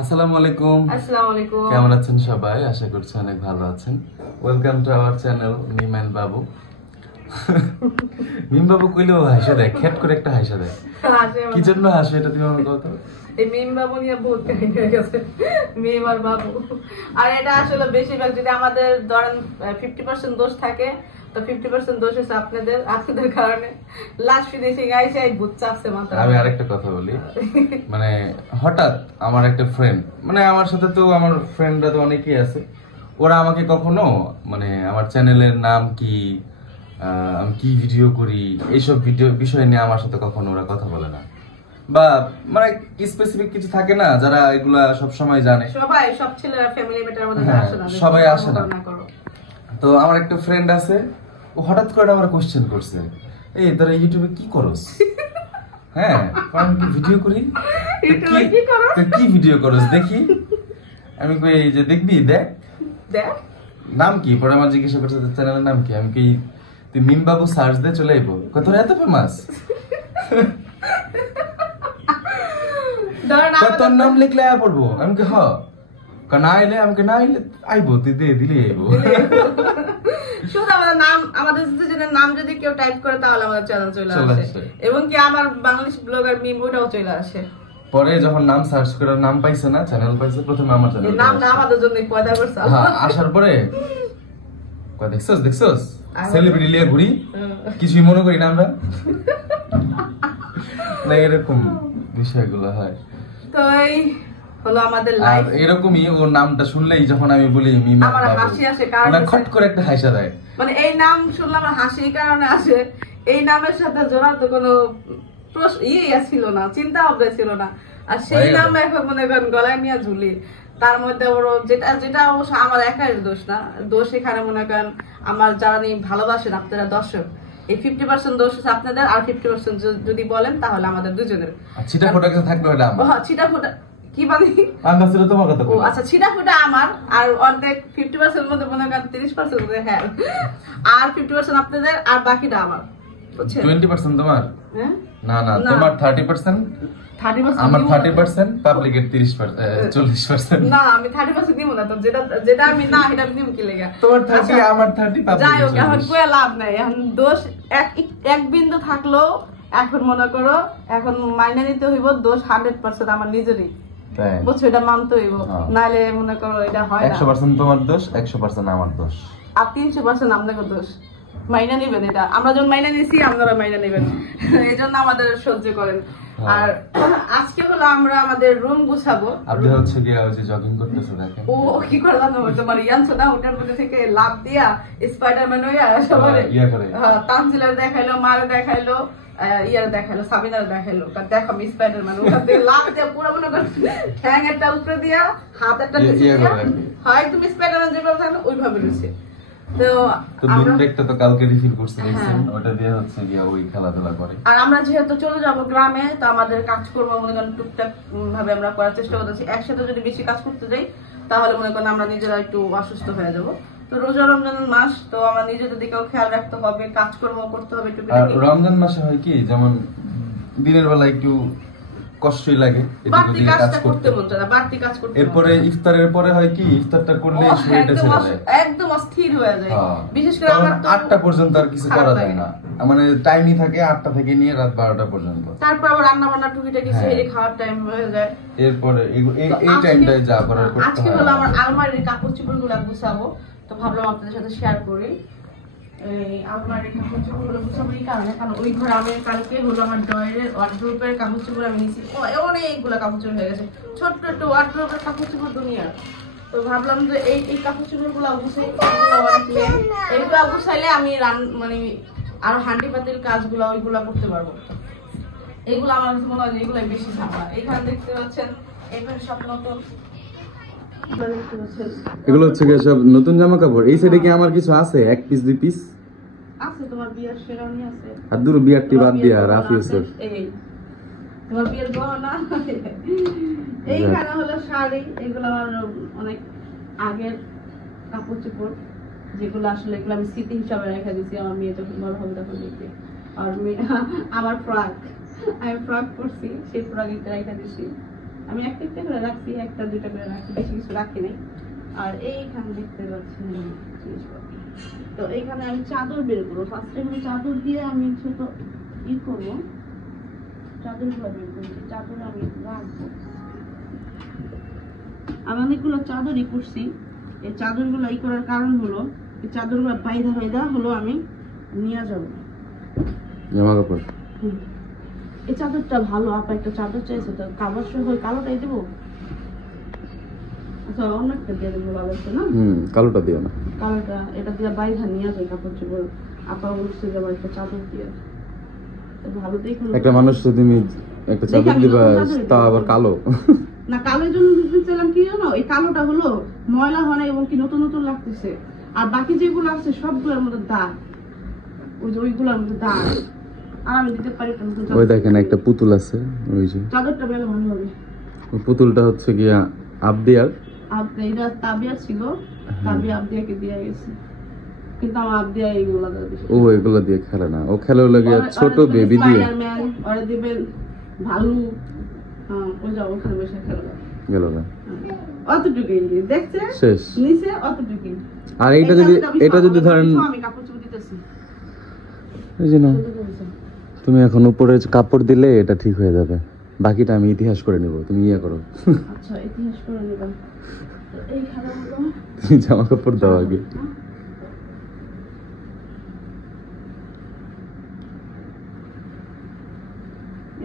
আসসালামু আলাইকুম। আসসালামু আলাইকুম। কেমন আছেন সবাই? আশা করছি অনেক ভালো আছেন। Welcome to our channel Mim and Babu. Mim বাবু কইলেও হাসে দেয়, খেট করে একটা হাসে দেয়। কি জন্য হাসে এটা তুমি আমাকে বলতো? এই মিম বাবু নিয়ে বহুত কাহিনী হয়ে গেছে, মিম আর বাবু। আর এটা আসলে বেশিরভাগ যদি আমাদের ধরেন 50% দোষ থাকে, তো 50% দোষ হচ্ছে আপনাদের কারণে। লাস্ট ফিনিশিং আইসে এক ভূত চাপছে মাথায়। আমি আরেকটা কথা বলি, মানে হঠাৎ আমার একটা ফ্রেন্ড, মানে আমার সাথে তো আমার ফ্রেন্ডরা তো অনেকেই আছে, ওরা আমাকে কখনো মানে আমার চ্যানেলের নাম কি, আমি কি ভিডিও করি, এইসব বিষয় নিয়ে আমার সাথে কখনো ওরা কথা বলে না। বা মানে স্পেসিফিক কিছু থাকে না যারা এগুলা সব সময় জানে, সব ছেলেরা ফ্যামিলি ম্যাটারের মধ্যে আসে না, সবাই আসে না। তো আমার একটা ফ্রেন্ড আছে, ও হঠাৎ করে আমার কোশ্চেন করছে, এই তোরা ইউটিউবে কি করস? হ্যাঁ, আমি কি ভিডিও করি? কি ভিডিও করস দেখি? আমি কই এই যে দেখবি, দেখ নাম কি? পরে আমার জিজ্ঞাসা করছে চ্যানেলের নাম কি? আমি কি তুই মিম বাবু সার্চ দে, চলে আইবো। তোর এত ফেমাস, তোর নাম লিখলে আয়া পড়বো। আমি কি হ না আইলে, আমাকে না আইলে আইবো, তুই দে দিলে আইবো। শুধু আমাদের নাম, আমাদের নাম যদি কেউ টাইপ করে তাহলে আমাদের চ্যানেল চলে আসে, এবং কি আমার বাংলাদেশ ব্লগার মিম ওটাও চলে আসে। পরে যখন নাম সার্চ করে নাম পাইছে না, চ্যানেল পাইছে, প্রথমে আমার চ্যানেল নামটা আমাদের জন্য পয়দা করছে। হ্যাঁ, আসার পরে কয় দেখছস সেলিব্রিটি লিয়ে ঘুরি, কিছুই মনে করি না আমরা। না এরকম বিষয়গুলো হয়। তো এই হলো আমাদের লাইফ। এরকমই ওর নামটা শুনলেই যখন আমি বলি মিম, আমার হাসি আসে, কারণ খট করে একটা হাসি দেয়। মানে এই নাম শুনলে আমার হাসির কারণে আসে, এই নামের সাথে জড়াত কোনো ছিল না, চিন্তা ভাবনা ছিল না। আর সেই নাম এখন মনে করেন গলায় নিয়ে ঝুলি। তার মধ্যে ওর যেটা অবশ্য আমার একাই দোষ না, দোষ এখানে মনে করেন আমার যারা ভালোবাসেন আপনারা দর্শক, এই 50% দোষ হচ্ছে আপনাদের, আর 50% যদি বলেন তাহলে আমাদের দুজনের। ছিটা ফোটা কিছু থাকবে ওটা আমার। হ্যাঁ, ছিটা ফোটা কি মানে আমরা ছিল তোমার কথা। ও আচ্ছা, ছিটা ফোটা আমার, আর অর্ধেক 50% মধ্যে মনে করেন 30% মধ্যে হ্যাঁ, আর 50% আপনাদের, আর বাকিটা আমার। বুঝছেন? 20% তোমার? হ্যাঁ না না, তোমার 30%, আমার 30%, পাবলিকের 40%। না, আমি 30% দিব না, তো যেটা আমি না এটা আমি দিব কি লাগা? তোমার 30, আমার 30, পাবলিক। যাই হোক, এখন কই লাভ নাই, এখন দোষ এক বিন্দু থাকলো, এখন মনে করো এখন মাইনে নিতে হইব, দোষ 100% আমার নিজেরই। বুঝছো? এটা মানতে হইব, নাইলে মনে করো এটা হয় না। 100% তোমার দোষ, 100% আমার দোষ, আর 300% আপনাদের দোষ। মাইনা নিবেন, এটা আমরা যখন মাইনা নিছি আপনারা মাইনা নিবেন, এই জন্য আমাদের সহ্য করেন। আর আজকে হলো আমরা আমাদের রুম গুছাবো। আপনি হচ্ছে কি ওই যে জগিং করতেছে দেখেন, ও কি করে জানো, তোমার ইয়ানছো না ওটার মধ্যে থেকে লাভ দিয়া স্পাইডারম্যান হইয়া সবারে তানজিলার দেখাইলো, মার দেখাইলো, ইয়ার দেখাইলো, সাবিনার দেখাইলো, দেখো আমি স্পাইডারম্যান, ওখান থেকে লাভ দিয়া পুরো মনে করো ঠ্যাং একটা উপরে দিয়া, হাত একটা নিচে দিয়া, হয় তুমি স্পাইডারম্যান যেভাবে থাকলো ওইভাবে রয়েছে। আর আমরা যেহেতু চলে যাবো গ্রামে, তো আমাদের কাজকর্ম মনে করেন টুকটাক ভাবে আমরা করার চেষ্টা করতেছি। একসাথে যদি বেশি কাজ করতে যাই তাহলে মনে করেন আমরা নিজেরা একটু অসুস্থ হয়ে যাবো। তো রোজা রমজানের মাস, তো আমরা নিজেদের দিকেও খেয়াল রাখতে হবে, কাজকর্ম করতে হবে। রমজান মাসে হয় কি, যেমন দিনের বেলা একটু কষ্টই লাগে, এরপরে ইফতারের পরে হয় কি, ইফতারটা করলে শরীরটা ছেড়ে যায়, একদম অস্থির হয়ে যায়। বিশেষ করে 8টা পর্যন্ত আর কিছু করা যায় না, মানে টাইমই থাকে 8টা থেকে নিয়ে রাত 12টা পর্যন্ত। তারপর আবার রান্না বান্না টুকিটাকি সেরে খাওয়ার টাইম হয়ে যায়। এরপরে এই টাইমটায় যা করার করতে হয়। আজকে হলো আমার আলমারির কাপড় চোপড়গুলো গুছাবো, তো ভাবলাম আপনাদের সাথে শেয়ার করি। আলমারির কাপড় চোপড়গুলো গুছাবো এই কারণে, কারণ ওই ঘরে আমি কালকে হলো আমার ড্রয়ারের ওয়ার্ড্রোবের কাপড় চোপড় আমি নিয়েছি, অনেকগুলো কাপড় চোপড় হয়ে গেছে, ছোট্ট একটু ওয়ার্ড্রোবের কাপড় চোপড় দুনিয়া। তো ভাবলাম যে এই কাপড় চোপড় গুলো গুছাই, এইগুলো গুছাইলে আমি মানে আরো হান্ডি পাতিল কাজগুলো ওইগুলা করতে পারবো। এগুলো আমার কাছে মনে হয় এগুলাই বেশি ঝামেলা। এখানে দেখতে পাচ্ছেন এগুলো সব নতুন, এগুলো হচ্ছে সব নতুন জামা কাপড়। এই সাইডে কি আমার কিছু আছে, 1 পিস 2 পিস আছে? তোমার বিয়ার শেরওয়ানি আছে, আর দূর বিয়ারটি বাদ দিয়া রাফি হোসেন, এই তোমার বিয়ের গহনা, এইখানে হলো শাড়ি, এগুলো আমার অনেক আগের কাপড় চোপড়, যেগুলো আসলে এগুলো আমি স্মৃতি হিসাবে রেখে দিচ্ছি, আমার মেয়ে যখন বড় হবে তখন দেখবে। আর আমার ফ্রক, আমি ফ্রক করছি, সেই ফ্রক রেখে দিচ্ছি। আমি একটা করে রাখছি, একটা দুইটা করে রাখছি, বেশি কিছু রাখি নাই। আর এইখানে দেখতে পাচ্ছেন জিনিসপত্র। তো এইখানে আমি চাদর বের করবো। ফার্স্টে আমি চাদর দিয়ে আমি ছোট ই করবো, চাদরগুলো বের করছি। চাদর আমি রাখবো। আমি অনেকগুলো চাদরই করছি। এই চাদরগুলো ই করার কারণ হলো এই চাদরগুলো বাইধা হলো আমি নিয়ে যাবো জামা কাপড়। এই চাদরটা ভালো, আপা একটা চাদর চাইছে, তো কাবার সহ কালোটাই দেবো। আচ্ছা অন্য একটা দিয়ে দেবো, ভালো হচ্ছে না? কালোটা দিও না, কালোটা এটা দিয়ে বাইধা নিয়ে যায় কাপড় চোপড়। আপা বলছে যে আমার একটা চাদর দিয়ে, ভালো দেখুন। একটা মানুষ যদি তুমি একটা চাদর দিবা তা আবার কালো না, কালোর জন্য দিতেছিলাম কি জানো, এই কালোটা হলো ময়লা হয় না এবং কি নতুন নতুন লাগতেছে। আর বাকি যেগুলো আছে সবগুলোর মধ্যে দাগ, ওই যে ওইগুলোর মধ্যে দাগ। আর আমি দিতে পারি না। ওই দেখেন একটা পুতুল আছে, ওই যে চাদরটা বেশ ভালো হবে। ওই পুতুলটা হচ্ছে কি আবদিয়ার, এটা তাবিয়া ছিল, তাবিয়া আবদিয়াকে দিয়ে গেছে। কিন্তু আমার আবদিয়া এইগুলো ও এগুলো দিয়ে খেলে না, ও খেলে লাগে ছোট বেবি দিয়ে। স্পাইডারম্যান ওরে দিবেন, ভালু, ও যাও ওখানে বসে খেলবে গেল না। অতটুকুই দেখছে শেষ নিচে অতটুকুই। আর এটা যদি ধরেন আমি কাপড় চোপড় দিতেছি, এই যে না, তুমি এখন উপরে কাপড় দিলে এটা ঠিক হয়ে যাবে, বাকিটা আমি ইতিহাস করে নেব, তুমি ইয়ে করো। আচ্ছা ইতিহাস করে নেবেন। এইখানে হলো তুমি জামা কাপড় দাও আগে।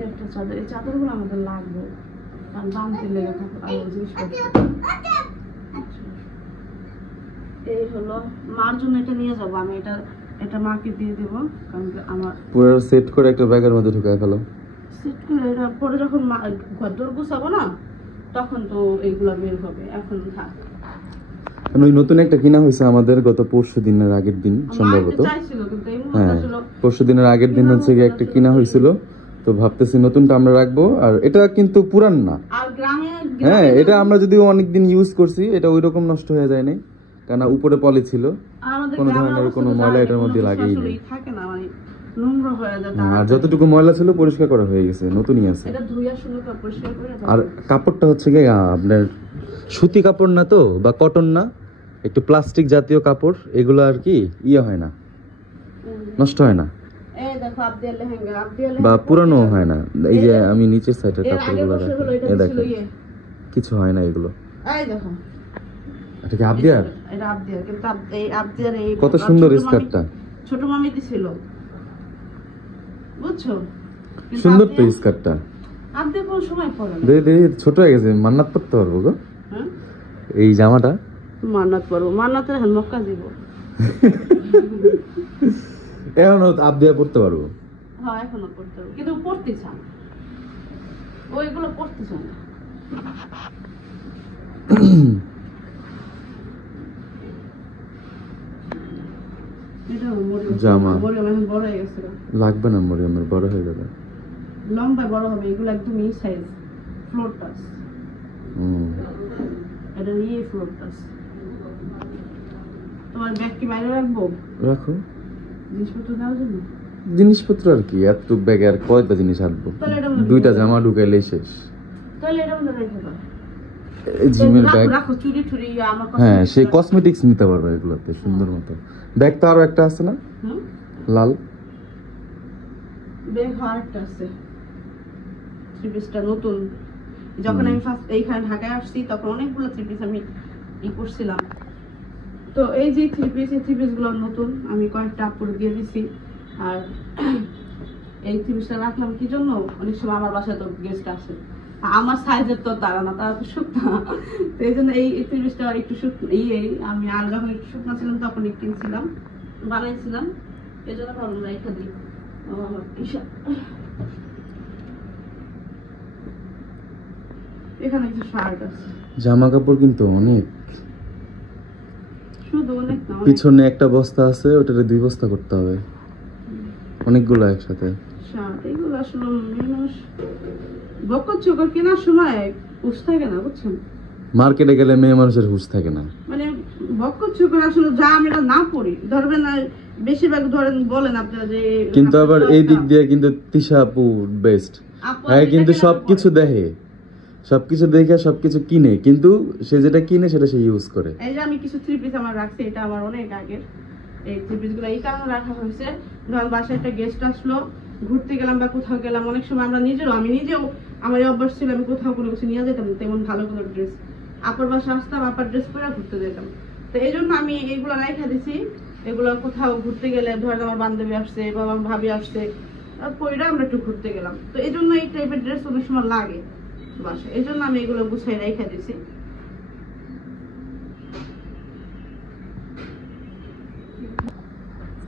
একটা চাদর, এই চাদরগুলো আমাদের লাগবে, কারণ বানতে লেগে থাকে আরো জিনিসপত্র। এই হলো মার জন্য, এটা নিয়ে যাবো আমি। এটা মাকে দিয়ে দেবো, কারণ আমার পুরো সেট করে একটা ব্যাগের মধ্যে ঢুকায় ফেলো। সেট করে এটা পরে যখন ঘর গুছাবো না, তখন তো এইগুলা বের হবে। এখন থাক। ওই নতুন একটা কিনা হয়েছে আমাদের গত পরশু দিনের আগের দিন সম্ভবত। হ্যাঁ, পরশু দিনের আগের দিন হচ্ছে গিয়ে একটা কিনা হয়েছিল, তো ভাবতেছি নতুনটা আমরা রাখবো। আর এটা কিন্তু পুরান না, হ্যাঁ এটা আমরা যদিও অনেকদিন ইউজ করছি, এটা ওই রকম নষ্ট হয়ে যায় নাই, কারণ উপরে পলি ছিল, কোনো ধরনের কোনো ময়লা এটার মধ্যে লাগেই নেই। আর যতটুকু ময়লা ছিল পরিষ্কার করা হয়ে গেছে, নতুনই আছে। আর কাপড়টা হচ্ছে গিয়ে আপনার সুতি কাপড় না তো, বা কটন না, একটু প্লাস্টিক জাতীয় কাপড়, এগুলো আর কি ইয়ে হয় না, নষ্ট হয় না বা পুরানো হয় না। এই যে আমি নিচের সাইডের কাপড়গুলো রাখি, দেখেন কিছু হয় না এগুলো। এটা কি আবদিয়ার? এটা আবদিয়ার, কিন্তু এই আবদিয়ার এই কত সুন্দর স্কার্টটা, ছোট মামি দিছিল, বুঝছো? সুন্দর তো স্কার্টটা। আবদিয়ার কোন সময় পরে না, দে ছোট হয়ে গেছে, মান্নাত পড়তে পারবো গো এই জামাটা। মান্নাত পরবো, মান্নাতের এখন মক্কা দিব। এখনো আবদিয়া পড়তে পারবো। হ্যাঁ এখনো পড়তে পারবো, কিন্তু পড়তে চান, ওইগুলো পড়তে চান না। জামা বড় হয়ে গেছে, লাগবে না মরিয়মের, বড় হয়ে যাবে, লম্বা বড় হবে। এগুলো একদম ই সাইজ, ফ্লোর টাচ। এটা নিয়ে ফ্লোর টাচ। তোমার ব্যাগ কি বাইরে রাখবো? রাখো, জিনিসপত্র দেওয়ার জন্য। জিনিসপত্র আর কি, এত ব্যাগে আর কয়টা জিনিস আনবো, দুইটা জামা ঢুকাইলেই শেষ। তাহলে এটা মনে রেখে দাও, জিমের ব্যাগ রাখো। চুড়ি টুড়ি আমার কাছে, হ্যাঁ সেই কসমেটিক্স নিতে পারবে এগুলোতে সুন্দর মতো। ব্যাগ তো আরো একটা আছে না, লাল ব্যাগ আরেকটা আছে, থ্রি পিসটা নতুন। যখন আমি ফার্স্ট এইখানে ঢাকায় আসছি তখন অনেকগুলো থ্রি পিস আমি ই করছিলাম। তো এই যে থ্রি পিস, এই থ্রি পিস গুলো নতুন, আমি কয়েকটা আপুরে দিয়ে দিছি। আর এই থ্রি পিসটা রাখলাম কি জন্য, অনেক সময় আমার বাসায় তো গেস্ট আসে, আমার সাইজের তো তারা না, তারা তো শুকনা, তো এই জন্য এই থ্রি পিসটা একটু শুকনো। আমি আর যখন একটু শুকনা ছিলাম তখন কিনছিলাম, বানাইছিলাম, এই জন্য ভাবলাম রেখে দিই। এখানে কিছু শার্ট আছে। জামা কাপড় কিন্তু অনেক, শুধু অনেক না, পিছনে একটা বস্তা আছে, ওটারে 2 বস্তা করতে হবে, অনেকগুলো একসাথে শার্ট। এগুলো আসলে মানুষ বকর চকর কেনার সময় হুঁশ থাকে না, বুঝছেন? মার্কেটে গেলে মেয়ে মানুষের হুঁশ থাকে না, মানে বকর চকর আসলে যা আমরা না পড়ি, ধরবেন না বেশিরভাগ ধরেন বলেন আপনারা যে, কিন্তু আবার এই দিক দিয়ে কিন্তু তিশা আপু বেস্ট, হ্যাঁ কিন্তু সবকিছু দেখে, সবকিছু দেখে সবকিছু কিনে, কিন্তু সে যেটা কিনে সেটা সে ইউজ করে। এই যে আমি কিছু থ্রি পিস আমার রাখছি, এটা আমার অনেক আগের। এই থ্রি পিস গুলো এই কারণে রাখা হয়েছে, ধরুন বাসায় একটা গেস্ট আসলো, ঘুরতে গেলাম বা কোথাও গেলাম, অনেক সময় আমরা আমি নিজেও আমার এই অভ্যাস ছিল, আমি কোথাও কোনো কিছু নিয়ে যেতাম না, তেমন ভালো কোনো ড্রেস, আপার বাসা আসতাম, আপার ড্রেস পরে ঘুরতে যেতাম। তো এই জন্য আমি এইগুলো রাখা দিছি। এগুলো কোথাও ঘুরতে গেলে ধরেন আমার বান্ধবী আসছে বা আমার ভাবি আসছে, পরে আমরা একটু ঘুরতে গেলাম, তো এই জন্য এই টাইপের ড্রেস অনেক সময় লাগে বাসায়, এই জন্য আমি এগুলো গুছিয়ে রেখে দিছি।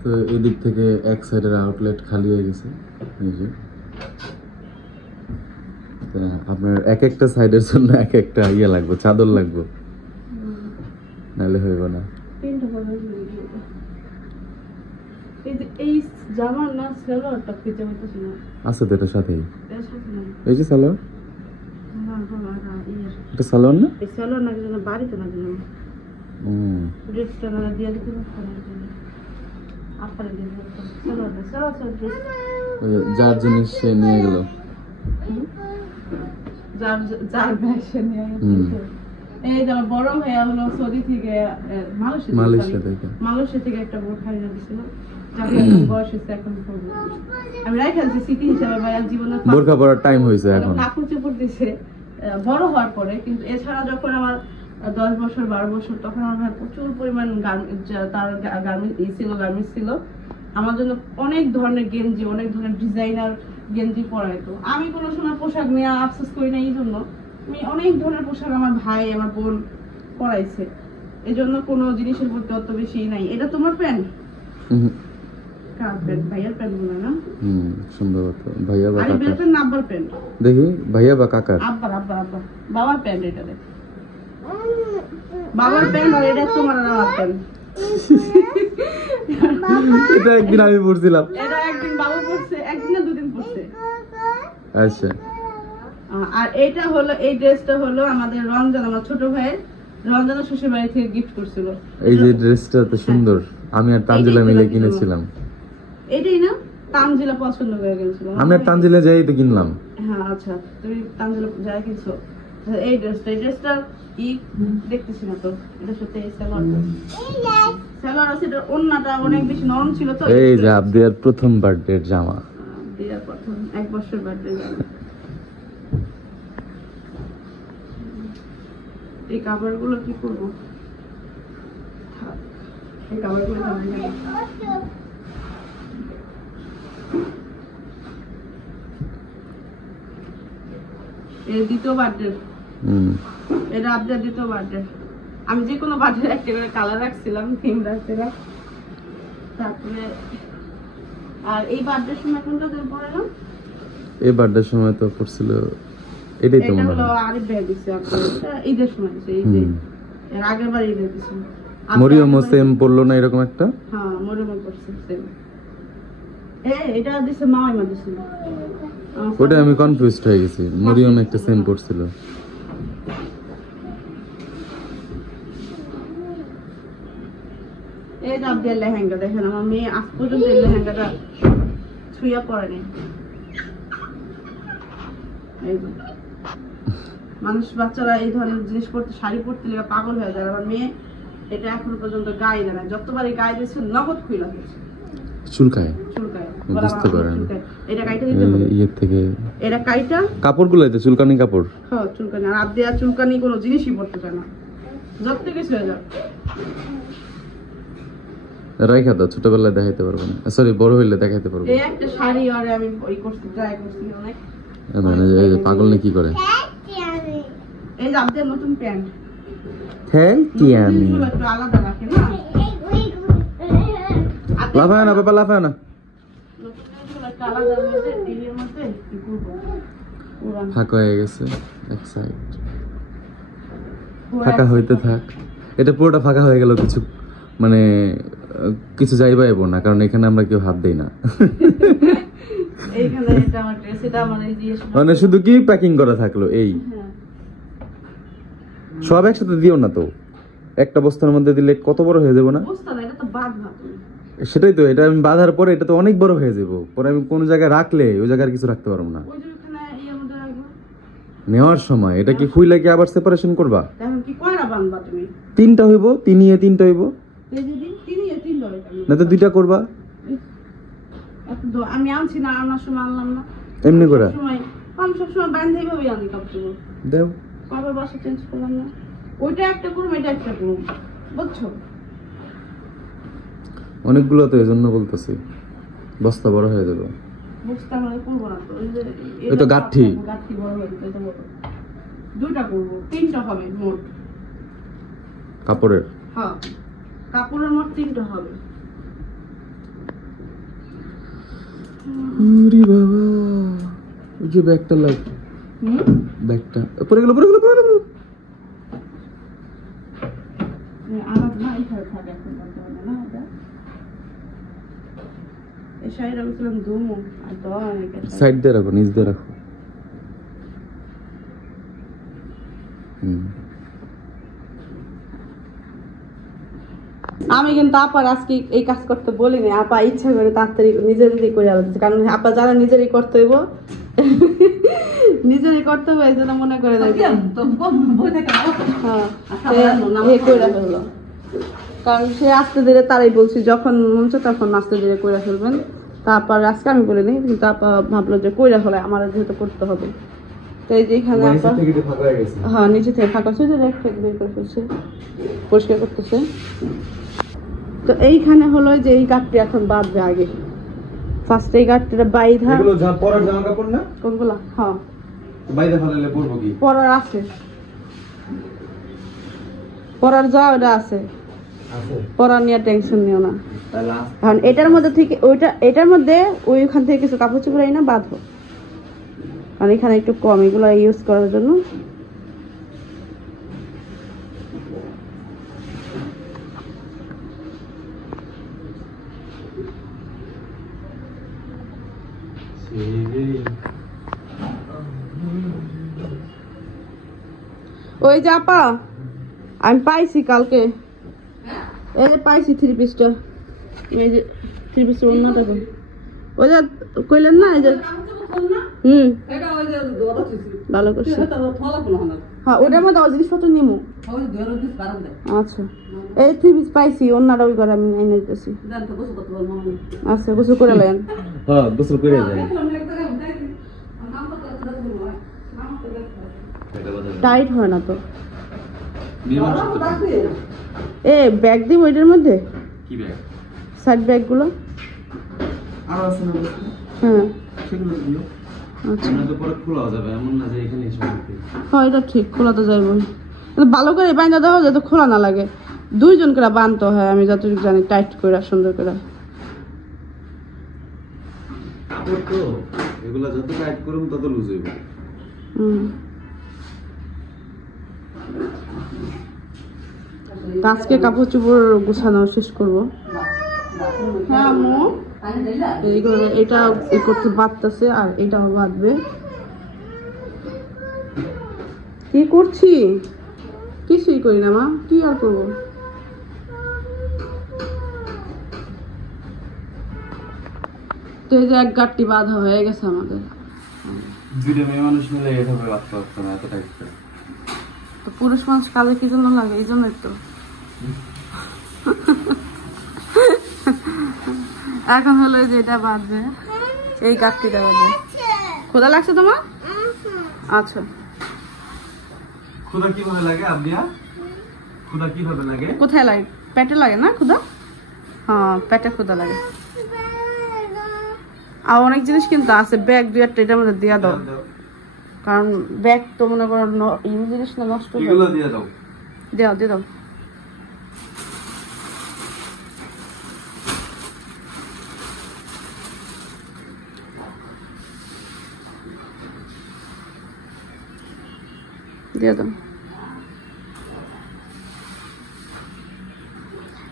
তো এদিক থেকে এক সাইডের আউটলেট খালি হয়ে গেছে, এই যে আপনার এক একটা সাইডের জন্য এক একটা ইয়ে লাগবে, চাদর লাগবে, নাহলে হইব না। এই জামার না সালোয়ারটা খুঁজে পাইতেছি না। আছে তো এটার সাথেই, এর সাথে না। এই যে সালোয়ার, এটা সালোয়ার না? এই সালোয়ার না যেন বাড়িতে না যেন ড্রেসটা না দিয়ে দিতে যার জিনিস সে নিয়ে গেল, এই যে আমার বড় ভাইয়া হলো সৌদি থেকে, মালয়েশিয়া থেকে একটা বোট হারিয়ে দিয়েছিল, বয়স হয়েছে এখন। আমি রাখা স্মৃতি হিসাবে ভাইয়ার জীবনে বোরকা পরার টাইম হয়েছে এখন, কাপড় চোপড় দিছে বড় হওয়ার পরে। কিন্তু এছাড়া যখন আমার 10 বছর 12 বছর, তখন আমার ভাই প্রচুর পরিমাণ তার গার্মেন্টস ছিল, আমার জন্য অনেক ধরনের গেঞ্জি, অনেক ধরনের ডিজাইনার গেঞ্জি পরাইতো। আমি কোনো সময় পোশাক নিয়ে আফসোস করি না, এই জন্য আমি অনেক ধরনের পোশাক আমার ভাই আমার বোন পরাইছে, এই জন্য কোনো জিনিসের প্রতি অত বেশি নাই। এটা তোমার প্যান্ট? কার প্যান্ট? ভাইয়ার প্যান্ট মনে হয় না? সম্ভবত ভাইয়া বা কাকা। আরে প্যান্ট না আব্বার প্যান্ট? দেখি ভাইয়া বা কাকার। আব্বার বাবার প্যান্ট এটা দেখ, বাবার প্যান্ট। আর এটা তোমার আর আমার প্যান্ট। এটা একদিন আমি পড়ছিলাম, এটা একদিন বাবু পড়ছে, একদিন না দুদিন পড়ছে। আচ্ছা। আর এটা হলো, এই ড্রেসটা হলো আমাদের রমজান, আমার ছোট ভাইয়ের রমজানের শ্বশুর বাড়ি থেকে গিফট করছিল। এই যে ড্রেসটা তো সুন্দর, আমি আর তানজিলা মিলে কিনেছিলাম। এটাই না? তানজিলা পছন্দ করে কিনেছিল, আমি আর তানজিলা যাই তো কিনলাম। হ্যাঁ আচ্ছা, তুমি তানজিলা যাই কিনছো। এই ড্রেসটা ই দেখতেছি না তো, এটা সত্যি সালোয়ার আছে, এটা ওন্নাটা অনেক বেশি নরম ছিল তো। এই যে আব্দিয়ার প্রথম বার্থডের জামা, আব্দিয়ার প্রথম 1 বছর বার্থডে জামা। এই কাভারগুলো কি করব? এই কাভারগুলো এই দ্বিতীয় বার্থডে, এটা আপনার দ্বিতীয় বার্থডে। আমি যে কোনো বার্থডে একটা করে কালার রাখছিলাম, থিম রাখছিলাম। তারপরে আর এই বার্থডের সময় কোনটা দিন পরে না? এই বার্থডের সময় তো পড়ছিল এটাই তো মনে হয়। এটা হলো আরিফ ভাই দিছে আপনাদের, ঈদের সময় দিছে, এই যে এর আগের বার ঈদের দিছে। মরিয়ম সেম পড়লো না এরকম একটা? হ্যাঁ মরিয়ম পড়ছে সেম। এটা দিছে মাইমা দিছে। ওটা আমি কনফিউজড হয়ে গেছি, মরিয়ম একটা সেম পড়ছিল। এই যে আপনাদের লেহেঙ্গা দেখেন, আমার মেয়ে আজ পর্যন্ত এই লেহেঙ্গাটা ছুঁয়া পড়েনি। এই যে মানুষ বাচ্চারা এই ধরনের জিনিস পড়তে, শাড়ি পড়তে লেগে পাগল হয়ে যায়, আমার মেয়ে এটা এখনো পর্যন্ত গায়ে দেয় না। যতবারই গায়ে দিয়েছে নগদ খুইলা হয়েছে, চুলকায়। বুঝতে পারেন এটা কাইটা দিতে হবে ইয়ের থেকে, এটা কাইটা কাপড়গুলো এতে চুলকানি কাপড়। হ্যাঁ চুলকানি। আর আব্দিয়া চুলকানি কোনো জিনিসই পড়তে চায় না, যত কিছু হয়ে যায়। রাইখা দাও, ছোটবেলায় দেখাইতে পারবো না, সরি বড় হইলে দেখাইতে পারবো। এই একটা শাড়ি আরে আমি ওই করতে ট্রাই করছি অনেক। এই যে পাগল না কি করে, এই যে আব্দিয়ার নতুন প্যান্ট, থ্যাংক ইউ। আমি একটু আলাদা রাখে না, লাফায় না বাবা, লাফায় না। ফাঁকা হয়ে গেছে এক সাইড, ফাঁকা হইতে থাক। এটা পুরোটা ফাঁকা হয়ে গেল, কিছু মানে কিছু যাইবা এবো না, কারণ এখানে আমরা কেউ হাত দেই না। মানে শুধু কি প্যাকিং করা থাকলো, এই সব একসাথে দিও না তো, একটা বস্তার মধ্যে দিলে কত বড় হয়ে যাবো না? সেটাই তো, এটা আমি বাঁধার পরে এটা তো অনেক বড় হয়ে যাবো, পরে আমি কোন জায়গায় রাখলে ওই জায়গায় কিছু রাখতে পারবো না। নেওয়ার সময় এটা কি খুইলা কি আবার সেপারেশন করবা? এখন কি কয়টা বানবা তুমি? তিনটা হইব, তিনিয়ে তিনটা হইব। এই যদি তিনিয়ে তিনটা হয় না তো দুইটা করবা। আমি আনছি না, আনার সময় আনলাম না এমনি করে আমি সবসময় বান্ধেই ভাবে আনি কাপড় দেও। আবার বাসা চেঞ্জ করলাম না, ওইটা একটা করুম এটা একটা করুম, বুঝছো? অনেকগুলো তো এজন্য বলতেছি, বস্তা বড় হয়ে যাবে। বুঝতে আমরা করবো না তো, এই তো গাঠি গাঠি বড় হয়ে যেতে বড়। দুইটা করবো, তিনটা হবে মোট কাপড়ের। হ্যাঁ কাপড়ের মোট তিনটা হবে। ওরে বাবা, ওই যে ব্যাগটা লাগ, ব্যাগটা পড়ে গেল পড়ে গেল পড়ে গেল। আমার না এখানে থাকে এখন বলতে হবে না এটা। এই শাড়িটা বলছিলাম দুমু আর দোয়া সাইড দিয়ে রাখো, নিচ দিয়ে রাখো। আমি কিন্তু আপার আজকে এই কাজ করতে বলিনি, আপা ইচ্ছা করে তাড়াতাড়ি নিজেরই করে আলাদা, কারণ আপা যারা নিজেরই করতে হইব নিজেরই করতে হবে, এই জন্য মনে করে দেয় কারণ সে আস্তে ধীরে তারাই বলছি যখন মন চায় তখন আস্তে ধীরে করে ফেলবেন। তারপর আজকে আমি বলিনি, কিন্তু আপা ভাবলো যে কইরা ফেলে আমার যেহেতু করতে হবে। তো এই যে এখানে হ্যাঁ নিচে থেকে ফাঁকা ছিল, বের করে ফেলছে, পরিষ্কার করতেছে। তো এইখানে হলো যে এই গাঠটি এখন বাঁধবে আগে, ফার্স্ট এই গাঠটিটা বাইধা। এগুলো যা পরার জামা কাপড় না কোনগুলা? হ্যাঁ বাইধা ফেলালে পরবো কি? পরার আছে, পরার যা ওটা আছে, পরার নিয়ে টেনশন নিও না। কারণ এটার মধ্যে থেকে ওইটা, এটার মধ্যে ওইখান থেকে কিছু কাপড় চোপড় না বাঁধবো, কারণ এখানে একটু কম এগুলো ইউজ করার জন্য। ওই যে আপা আমি পাইছি কালকে, এই যে পাইছি থ্রি পিসটা, এই যে থ্রি পিসের অন্যটা ওই যে কইলেন না, এই যে ভালো করছে। হ্যাঁ ওটার মধ্যে জিনিসপত্র নিমু। আচ্ছা এই থ্রি পিস পাইছি, অন্যটা ওই করে আমি এনে দিতেছি। আচ্ছা গোসল করে লেন। হ্যাঁ গোসল করে যাই। টাইট হয় না তো। এ ব্যাগ দিব ওইটার মধ্যে, কি ব্যাগ? সাইড ব্যাগ গুলো আর আছে না? হ্যাঁ সেগুলো দিও। আচ্ছা না তো পরে খোলা যাবে, এমন না যে এখানে এসে পড়বে। হ্যাঁ এটা ঠিক, খোলা তো যাইবই, ভালো করে বাইন্ধা দাও যাতে খোলা না লাগে। দুইজন করে বানতে হয় আমি যতটুকু জানি, টাইট করে সুন্দর করে। কাপড় তো এগুলা যত টাইট করুম তত লুজ হইবে। আজকে কাপড় চোপড় গুছানো শেষ করবো। হ্যাঁ আম্মু এটা করতে বাঁধতেছে, আর এটাও বাঁধবে। কি করছি? কিছুই করি না মা, কি আর করবো। তো এই যে এক গাঁটটি বাঁধা হয়ে গেছে আমাদের। দুইটা মেয়ে মানুষ মিলে এভাবে বাঁধতে পারতো না এত টাইট করে। তো পুরুষ মানুষ কাজে কি জন্য লাগে? এই জন্যই তো। এখন হলো যে এটা বাঁধবে, এই গাঁটটিটা বাঁধবে। খোদা লাগছে তোমার? আচ্ছা খুদা কিভাবে লাগে আবলিয়া? খুদা কিভাবে লাগে? কোথায় লাগে? পেটে লাগে না খুদা? হ্যাঁ পেটে খুদা লাগে। আর অনেক জিনিস কিন্তু আছে, ব্যাগ দুই একটা এটার মধ্যে দিয়া দাও, কারণ ব্যাগ তো মনে করো ইউজ জিনিস না, নষ্ট হয়ে এগুলো দিয়ে দাও। দাও দিয়ে দাও। দিয়ে দাও।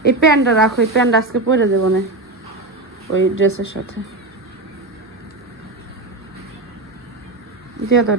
এই প্যান্টটা রাখো, এই প্যান্ট আজকে পরে দেবো না ওই ড্রেসের সাথে। দিয়ে দাও।